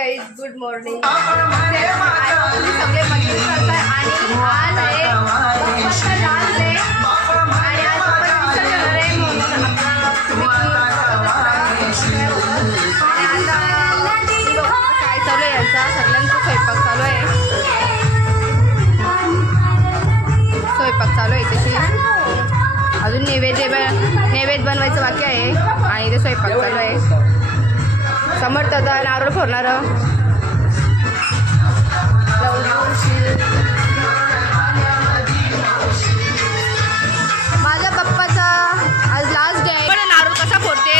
Guys, good morning. सगळे मंदिर करताय आणि आज आहे बाप्पाचा डान्स डे आणि आज बाप्पाची विसर्जन आहे म्हणून काय चालू आहे यांचा सगळ्यांचा स्वयंपाक चालू आहे. स्वयंपाक चालू आहे त्याची अजून नैवेद्य बनवायचं बाकी आहे आणि ते स्वयंपाक चालू आहे. समर्थ नारळ फोडणार माझ्या पप्पाचा आज लास्ट डे आहे. नारळ कसा फोडते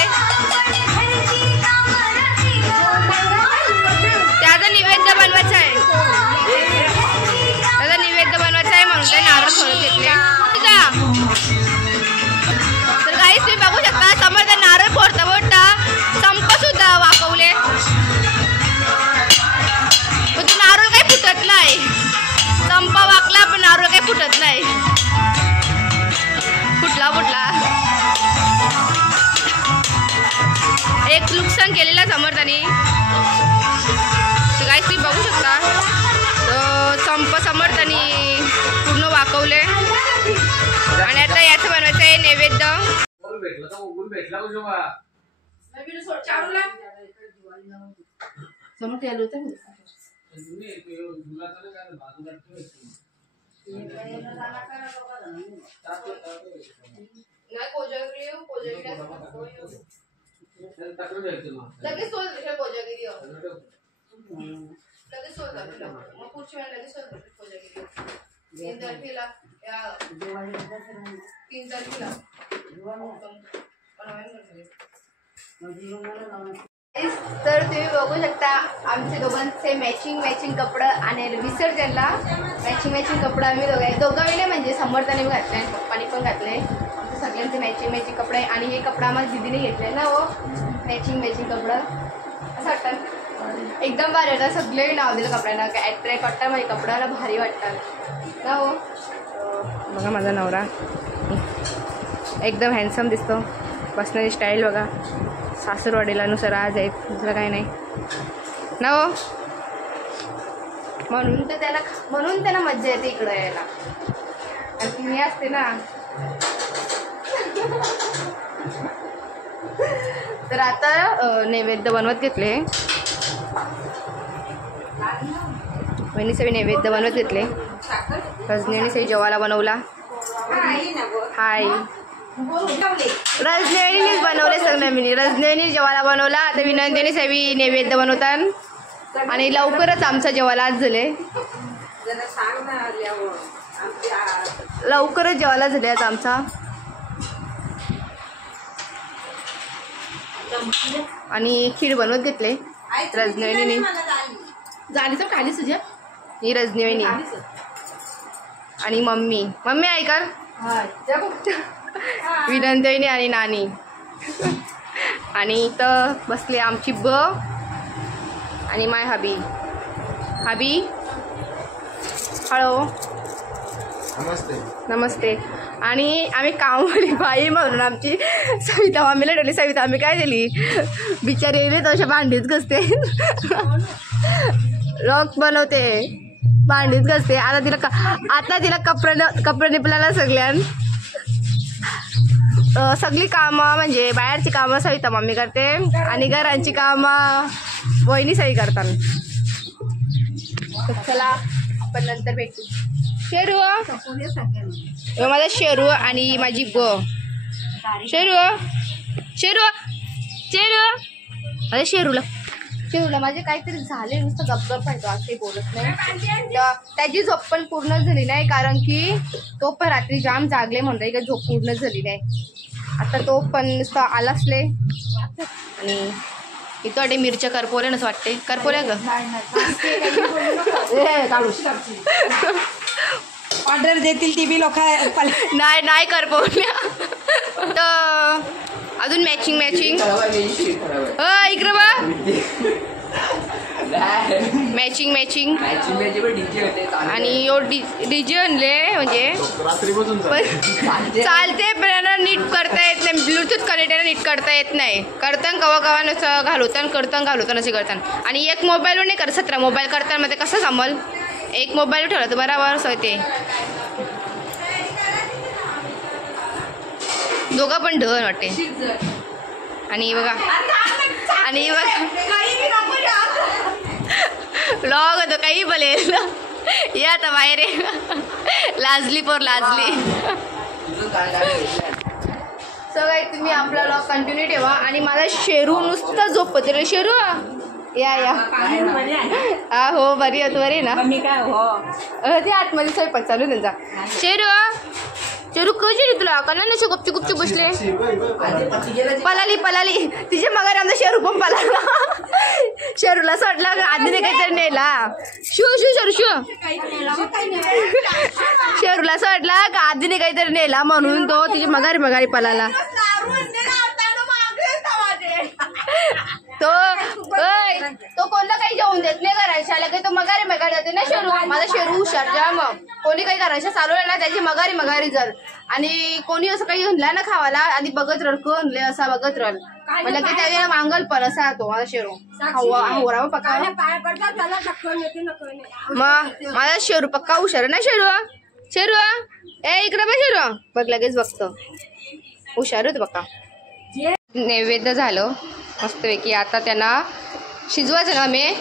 त्याचा नैवेद्य बनवायचा आहे म्हणून ते नारळ फोडून घेतले. तर काही तुम्ही बघू शकता समर्थ नारळ फोडता संप सुद्धा वाकवले पण तो नारळ काही फुटत नाही. संपा वाकला पण नारळ काही फुटत नाही. फुटला एक नुकसान केलेला समर्थाने. तर काही तुम्ही बघू शकता संप समर्थाने पूर्ण वाकवले आणि आता याचं बनवायचं आहे नैवेद्य. तर तुम्ही बघू शकता आमचे दोघांचे मॅचिंग कपडे आणि विसर्जनला मॅचिंग कपडे आम्ही दोघांनी म्हणजे समर्थाने घातले पप्पानी पण घातले. आमचे सगळ्यांचे मॅचिंग कपडे आणि हे कपडे आम्हाला दीदीने घेतले ना हो. मॅचिंग कपडे असं वाटतं एकदम भारी वाटतं. सगळे नाव दिलं कपड्यांना काय अट्रॅक्ट वाटतं माझ्या कपड्याला भारी वाटतात ना हो. बघा माझा नवरा एकदम हँडसम दिसतो. बसण्याची स्टाईल बघा सासरवाडीलानुसार आज आहेत दुसरं काही नाही ना हो. म्हणून त्याला मज्जा येते इकडं यायला आणि मी असते ना. तर आता नैवेद्य बनवत घेतले. वहिनी सगळे नैवेद्य बनवत घेतले. रजनीने सही जेवायला बनवला. हाय रजनीनेच बनवले सगळं. मी रजनीने जेवायला बनवला. आता विनंतीने सवी नैवेद्य बनवतात आणि लवकरच आमचा जेवायला आज झाले. लवकरच जेवायला झाले आज आमचा. आणि खीर बनवत घेतले रजनीने. झाली तर खाली तुझ्या ही रजनीने आणि मम्मी आहे का विनंतीने आणि नानी. आणि इथं बसले आमची ब आणि माय हबी. हॅलो नमस्ते. आणि आम्ही कामवाली बाई म्हणून आमची सविता मम्मीला ठेवली. सविता आम्ही काय दिली बिचारी तशा भांडीच घसते रॉक बनवते भांडीच घसते. आता तिला कपडे निपल्याला सगळी कामं म्हणजे बाहेरची कामं सविता मम्मी करते आणि घरांची कामं वहिनी सही करतात. चला आपण नंतर भेटू. शेरू माझा शेरू आणि माझी ब शेरू माझ्या शेरूला माझे काहीतरी झाले नुसतं गपगप पाहिजे आज काही बोलत नाही. त्याची झोप पण पूर्ण झाली नाही कारण की तो पण रात्री जाम जागले म्हणताय का झोप पूर्ण झाली नाही. आता तो पण नुसतं आलासले आणि इथं वाटे मिरच्या करपोल्या नसं वाटते. करपोल्या ग ऑर्डर देतील टी व्ही लोक नाही करपोल्या. तर अजून मॅचिंग इकडं बा मॅचिंग आणि डीजे आणले म्हणजे चालते पण नीट करता येत नाही. ब्लूटूथ कनेक्टर नीट करता येत नाही. करताना कवा कवा नुसतं घालवताना घालवताना असे करताना. आणि एक मोबाईलवर नाही करत 17 मोबाईल करताना मध्ये कसं जमल. एक मोबाईल ठेवला तर बरोबर ते दोघं पण ढन वाटते. आणि बघा ब्लॉग होतो काही बोलेल या आता बाहेर लाजली सो काही तुम्ही आपला ब्लॉग कंटिन्यू ठेवा. आणि मला शेरू नुसतं झोपत शेरू या हा हो बरी आहे तू बरी ना मी काय हो ते आतमध्ये स्वयंपाक चालू त्यांचा. शेरू कशी रे तुला कळलं ना गुपचूप बसले पलाली तिचे मगर आमचा शेरू पण पलाला. शेरूला सोडला आधीने काहीतरी नेला शेरूला सोडला का आधीने काहीतरी नेला म्हणून तो तिची मगारी पलाला. तो कोणला काही जेवून देत नाही करायच्या काही तो मगारी जाते ना शेरू. माझा शेरू हुशार जा मग कोणी काही करायचं चालवलं ना त्याची मगारी जर. आणि कोणी असं काही आणला ना खावाला आधी बघत राह कोणले असा बघत राह म्हणजे की त्याला मांगल पण असा तो माझा शेरू हवरा पक्का. मग माझा शेरू पक्का हुशार ना शेरू ए इकडे बघ शेरू बघ लगेच बघतो हुशार होत पक्का. नैवेद्य झालं मस्तपैकी. आता त्यांना शिजवायचं ना मी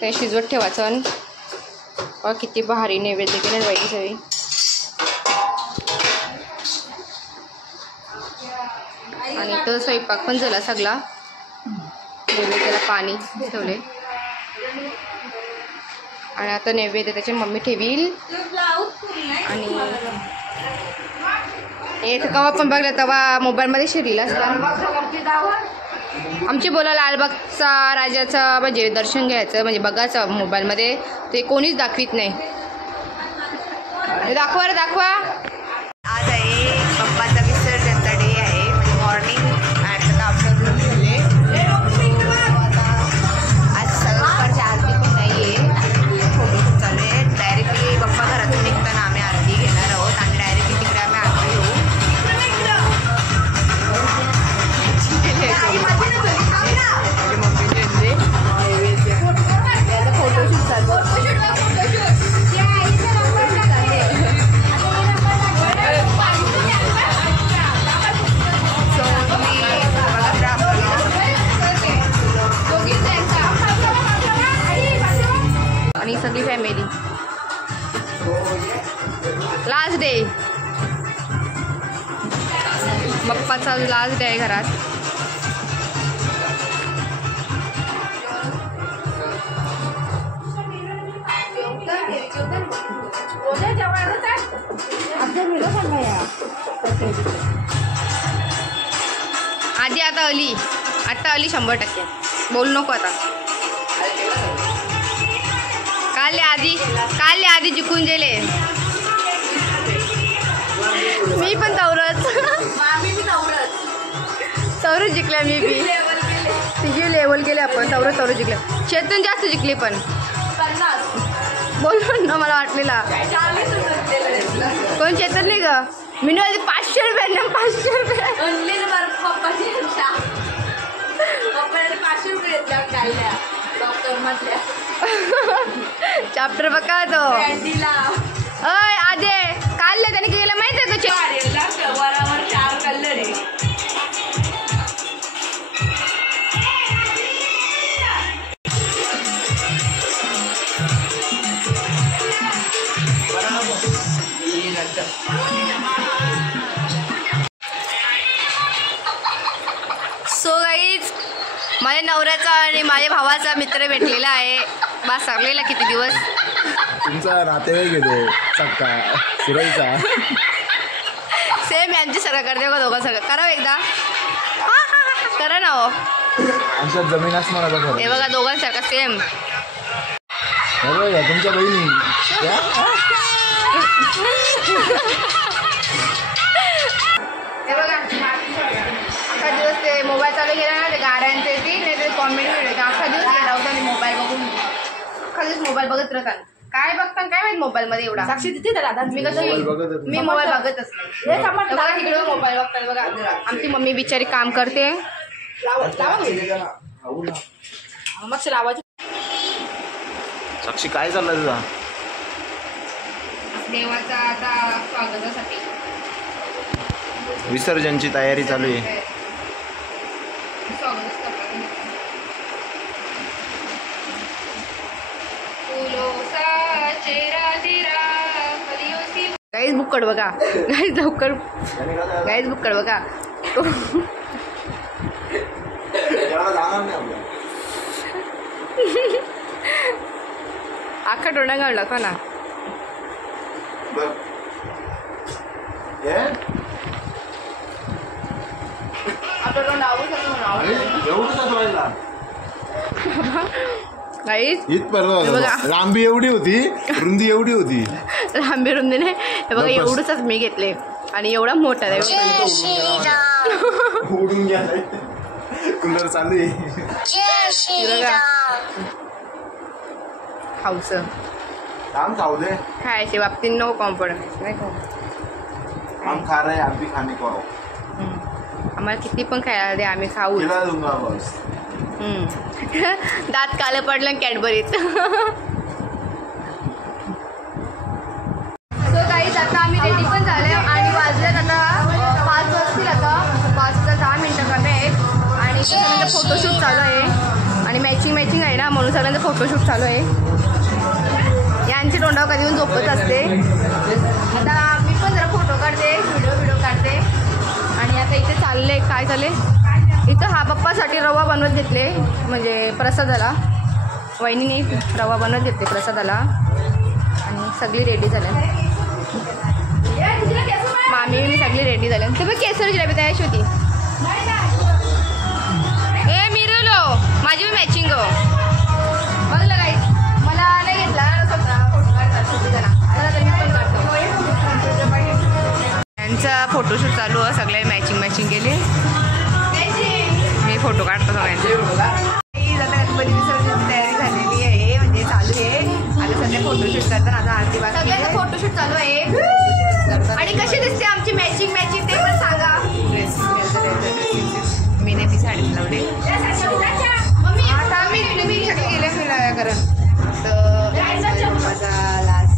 ते शिजवत ठेवायचं. किती भारी नैवेद्य केलं बाई सगळी. आणि तो स्वयंपाक पण झाला सगळा. नैवेद्याला पाणी ठेवले आणि आता नैवेद्य त्याची मम्मी ठेवील. आणि हे कवा पण बघलं तेव्हा मोबाईलमध्ये शिरला असता. आमचे बोला लालबागचा राजाचा म्हणजे दर्शन घ्यायचं म्हणजे बघायचं मोबाईलमध्ये ते कोणीच दाखवित नाही. दाखवा. आज आहे पप्पाचा विसर्जनचा डे आहे म्हणजे मॉर्निंग आता आफ्टरनून झाले. आज सगळं आरती पण नाही आहे फोटो चालू आहे. डायरेक्टली पप्पा घरातून निघताना आम्ही आरती घेणार आहोत आणि डायरेक्टली तिकडे आम्ही आरती घेऊ. फोटोशूट चालू आणि सगळी फॅमिली. लास्ट डे बाप्पाचा लास्ट डे आहे घरात. आधी आता अली 100% बोल नको आता. काल आधी जिंकून गेले. मी पण चौरच जिंकल्या. मी बी तिची लेवल केले आपण चौरच जिंकले. चेतन जास्त जिंकले पण बोलून ना मला वाटलेला कोण चेतन नाही ग. मी आधी 500 रुपये 500 रुपये चॅप्टर बघा तो अय आधे काढले त्याने गेलं माहिती आहे का. सो गाईज माझ्या नवऱ्याचा आणि माझ्या भावाचा मित्र भेटलेला आहे. बा सांगलेला किती दिवस तुमचा नातेवाईक येते सक्का सुरईचा सेम यांची सगळं करते का दोघं सगळं करा एकदा करा ना हो. आमच्यात जमीन आसमानाचा फरक. हे बघा दोघांसारखं सेम. तुमच्या बहिणी हे बघा अख्खा दिवस ते मोबाईल चालू केला ना ते गाड्यांचे ती नाही ते कॉमेडी व्हिडिओ अख्खा दिवस गेला होता मोबाईल बघून. अख्खा दिवस मोबाईल बघत राहतात. काय बघता काय माहित मोबाईल मध्ये एवढा साक्षी तिथे दादा मी कशी मी मोबाईल बघतच नाही बघा तिकडे मोबाईल बघतात बघा आमची मम्मी बिचारी काम करते मग लावायची साक्षी काय चाललंय तुझा देवाचा आता स्वागतासाठी विसर्जनची तयारी चालू आहे. स्वागतच करतात. गाईज बुक्कड बघा गाईज लवकर गाईज बुक्कड बघा आखा डोंडा गावला का ना लांबी एवढी होती रुंदी एवढी होती लांबी रुंदीने हे बघा एवढंच मी घेतले आणि एवढा मोठा आहे उडून गेलाय कूलर चालू आहे हाऊस आम खाऊ दे खायच्या बाबतीत नो कॉन्फिडन्स नाही का हम खा रहे आप भी खाने को आओ. आम्हाला किती पण खायला दे आम्ही खाऊ खिला दूंगा बस. दात काले पडलं कॅडबरीत सो गाईज आता आम्ही रेडी पण झाले आणि वाजल्यात आता 5 वाजतील आता 5 ते 10 मिनिटं कमी आहेत आणि सगळ्यांचं फोटोशूट चालू आहे आणि मॅचिंग आहे ना म्हणून सगळ्यांचं फोटोशूट चालू आहे यांची तोंडावर कधी येऊन झोपत असते आता मी पण जरा फोटो काढते व्हिडिओ काढते आणि आता इथे चालले काय चालले इथं हा पप्पासाठी रवा बनवत घेतले म्हणजे प्रसादाला वहिनीने रवा बनवत घेतले प्रसादाला आणि सगळी रेडी झाल्या मामी मी सगळी रेडी झाल्या तुम्ही केसर जिलेबी तयार होती ए मिरवलो माझी मी मॅचिंग बघलं काही मला नाही घेतला फोटो काढतात मी पण काढतो यांचा फोटोशूट चालू आहे सगळे मॅचिंग केली मी फोटो काढतो सगळ्यांचे आता गणपती विसर्जनची तयारी झालेली आहे म्हणजे चालू आहे आता सध्या फोटोशूट करतात आता आरती बाकी सगळ्यांचा फोटोशूट चालू आहे आणि कशी दिसते आमची मॅचिंग ते पण सांगा मी नेहमी साडीत लावले आता मी सगळे गेले फिरायला कारण तर माझा लास्ट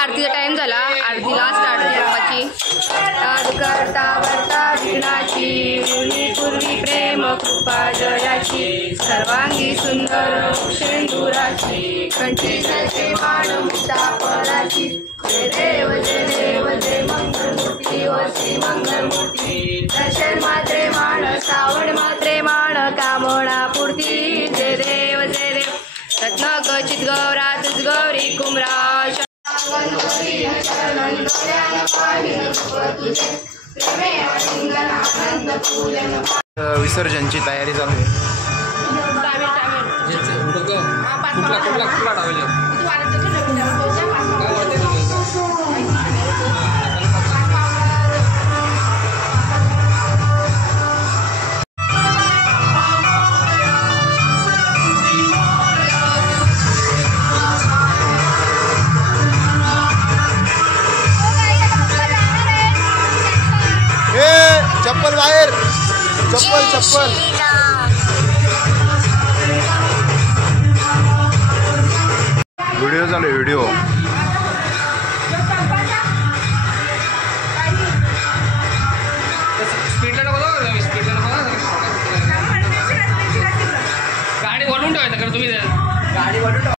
आरतीचा टाइम झाला आरतीला स्टार्ट होती करता वर्ता विघ्नाची पूर्वी प्रेम कृपा जयाची सर्वांगी सुंदर शेंदुराची कंठी सरते मान मुक्ता फळाची जय देव जय मंगलमूर्ती वशी मंगलमूर्ती दर्शन मात्रे माण श्रावण मात्रे माण कामना पूर्ती जय देव रत्न गचित गौरात गौरी कुमरा विसर्जनची तयारी चालू आहे. चप्पल बाहेर चप्पल व्हिडिओ चालू आहे व्हिडिओ स्पीडला नको गाडी वळून ठेवायचं कारण तुम्ही गाडी वळून ठेवा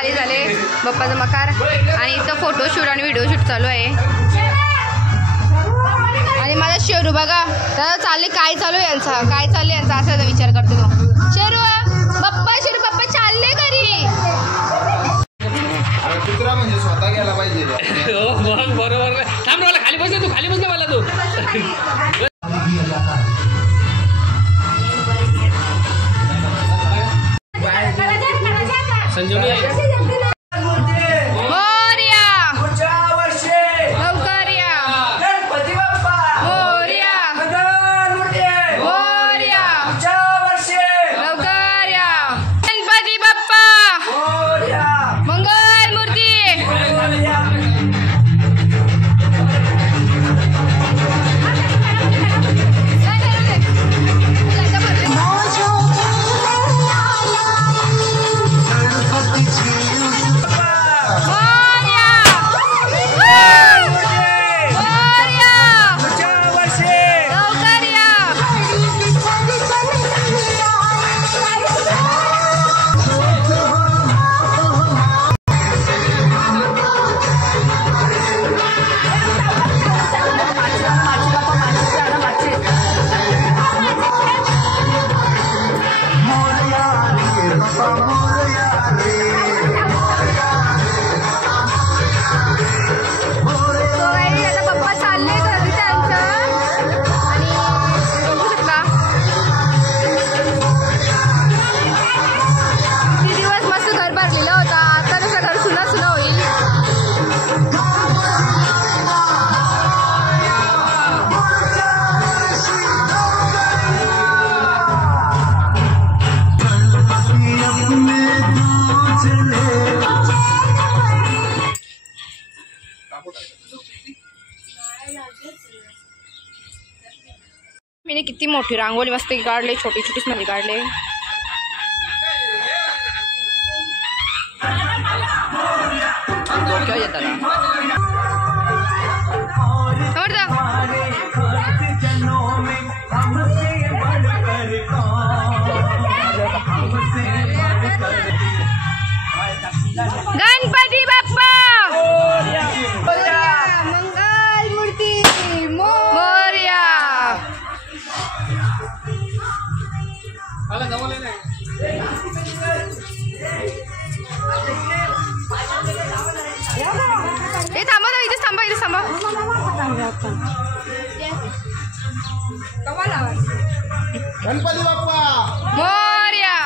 खाली झाले बाप्पाचा मकार आणि इथं फोटोशूट आणि व्हिडिओ शूट चालू आहे. आणि माझा शेरू बघा तर चालले काय चालू आहे यांचा काय चालले यांचा असा विचार करतो तो. शेरू पप्पा चालले घरी. कुत्रा म्हणजे स्वतः गेला पाहिजे. बरोबर थांब मला खाली बस तू खाली बस मला तू संजीवनी मी किती मोठी रांगोळी मस्त काढले छोटी छोटीच मध्ये काढले. गणपती बाप्पा मंगल मूर्ती मोरया. हे थांबा ना इथेच थांबा इथेच थांबा. गणपती बाप्पा मोरया.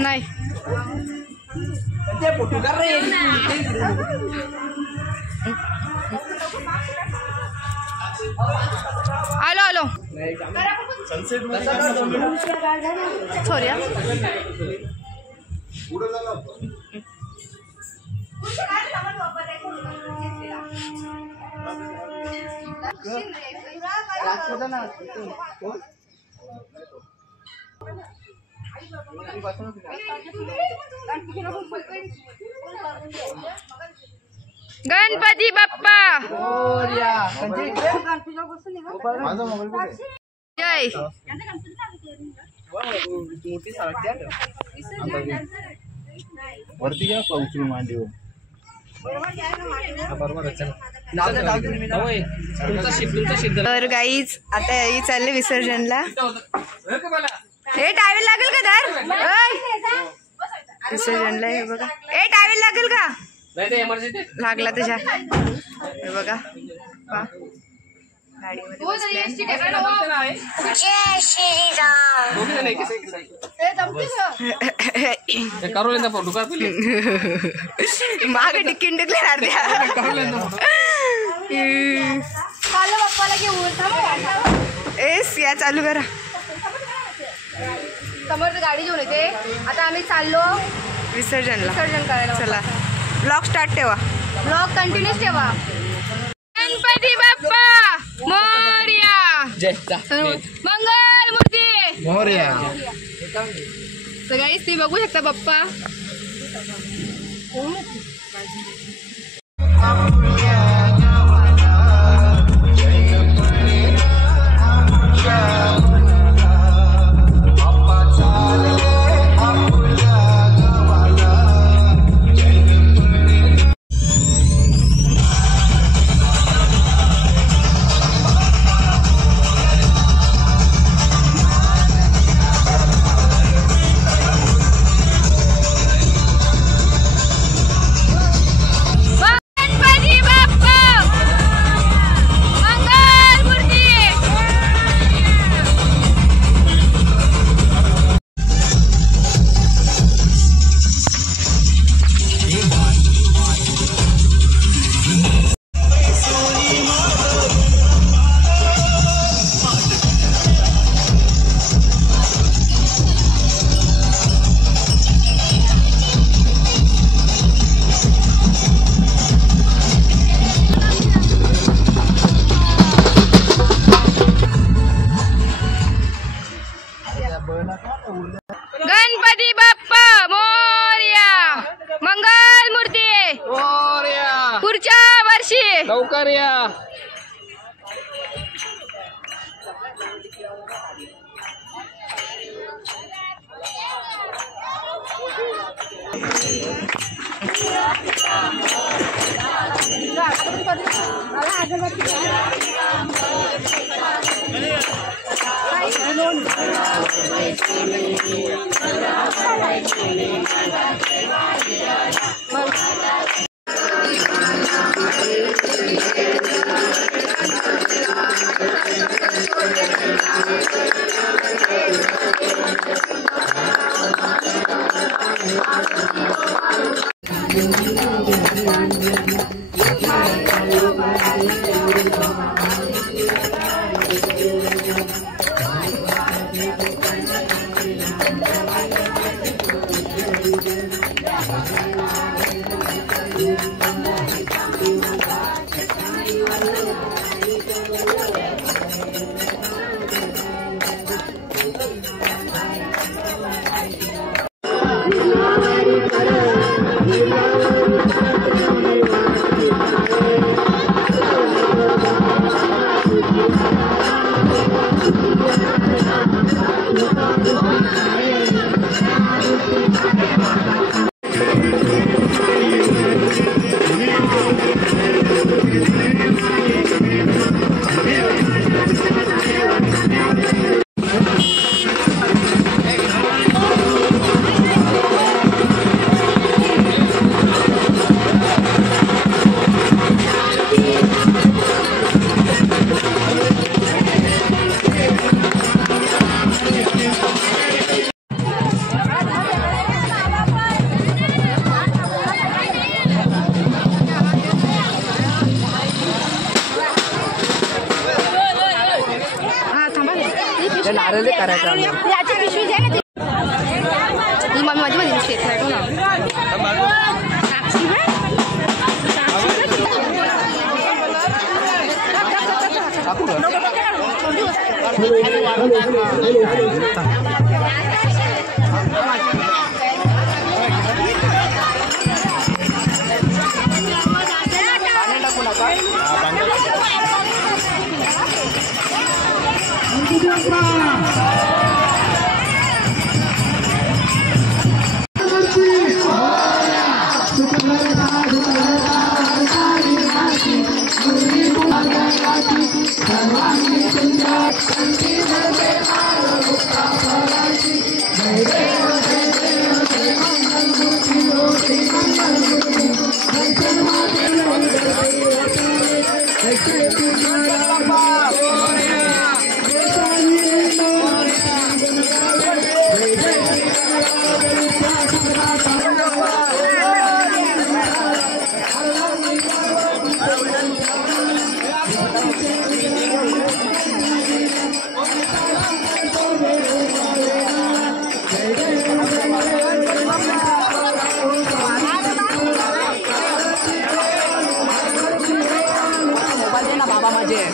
नाही आलो आलो सॉरी गणपती बाप्पा जय. वरती घ्या पाऊस मांडीवर. तर गाईज आता ही चालले विसर्जनला. हे टावेल लागेल का तर विसर्जनला. हे बघा हे टावेल लागेल का लागला त्याच्या. हे बघा गाडीमध्ये मागे टिकीन टिकले एस या चालू करा. समोर गाडी घेऊन येते. आता आम्ही चाललो विसर्जन करायला. चला ब्लॉग स्टार्ट ठेवा. ब्लॉग कंटिन्यूच ठेवा. गणपती बाप्पा मोरया. जय मंगल मूर्ती मोरया. तर गाईस तुम्ही बघू शकता बाप्पा. गणपती बाप्पा मोरया. मंगल मूर्ती मोरया. पुढच्या वर्षी लवकर या. नारळ करायचं आम्ही. याची पिशवी द्या ना. ही मम्मी माझी मध्ये शेत नाही ना. साक्षी बाई. डीजे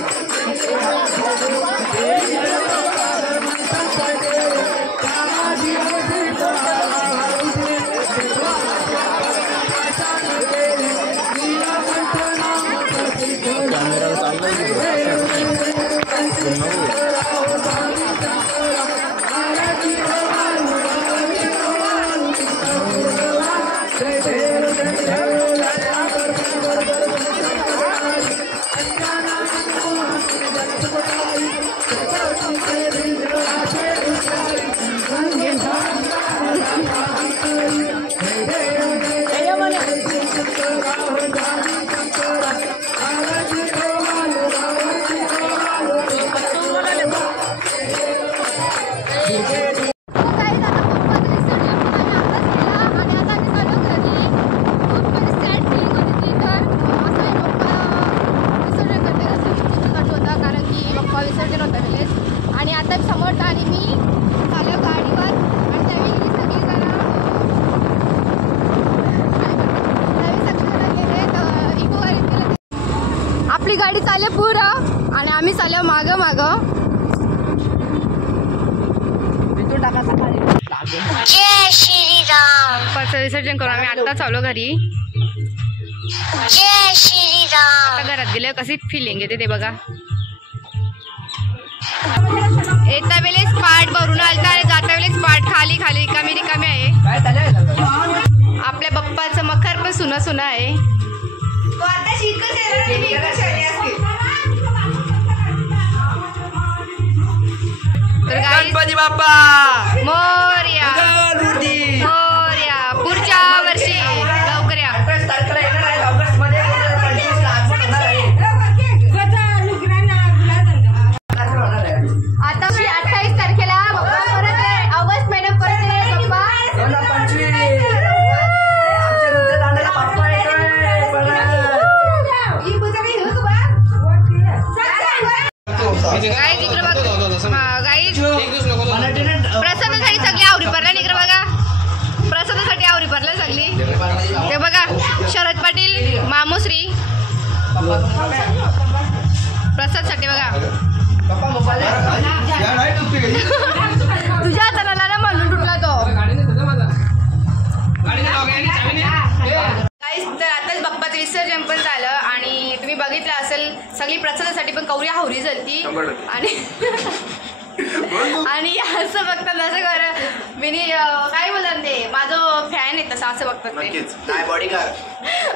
आणि आता समोर आणि मी चाललो गाडीवर आणि त्यावेळी सगळी गेले इको गाडी. आपली गाडी चालले पुरं आणि आम्ही चाललो मागं मागं. जय श्रीराम. बाप्पाचं विसर्जन करून आम्ही आता चाललो घरी. जय श्रीराम. आता घरात गेले कशी फिलिंग येते ते बघा. येता वेळेस पाठ भरून आलता आणि जाता वेळेस पाठ खाली खाली रिकामी आहे. आपल्या बाप्पाचं मखर पण सुना सुना आहे. तर गणपती बाप्पा मोरया मोरया. पुढच्या वर्षी लवकर या. आता 28 तारखेला बाप्पा परत आहे. ऑगस्ट महिन्यात परत आहे प्रसादासाठी सगळी आवरी भरल्या इकडे बघा. प्रसादासाठी आवरी भरल्या सगळी. ते बघा शरद पाटील मामोश्री प्रसादसाठी बघा. तुझ्या हाताला ना म्हणून तुटला तो. तर आताच बाप्पाचं विसर्जन पण झालं आणि तुम्ही बघितलं असेल सगळी प्रसादासाठी पण कवरी हावरी झालती. आणि असं बघतात असं कर मी काय बोलतात ते माझं फॅन आहे तसं असं बघतात ते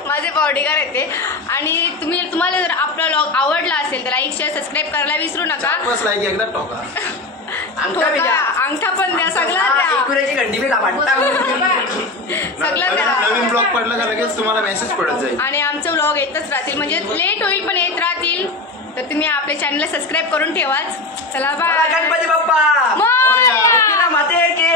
माझे बॉडीगार्ड येते. आणि तुम्हाला जर आपला व्लॉग आवडला असेल तर लाईक शेअर सबस्क्राईब करायला विसरू नका. अंगठा पण द्या सगळं नवीन ब्लॉग पडला का लगेच तुम्हाला मेसेज पडत जाईल. आणि आमचं व्लॉग येतच राहतील म्हणजे लेट होईल पण येत राहतील. तर तुम्ही आपल्या चॅनलला सबस्क्राईब करून ठेवाच. चला बाय. गणपती बाप्पा मोरया. माते के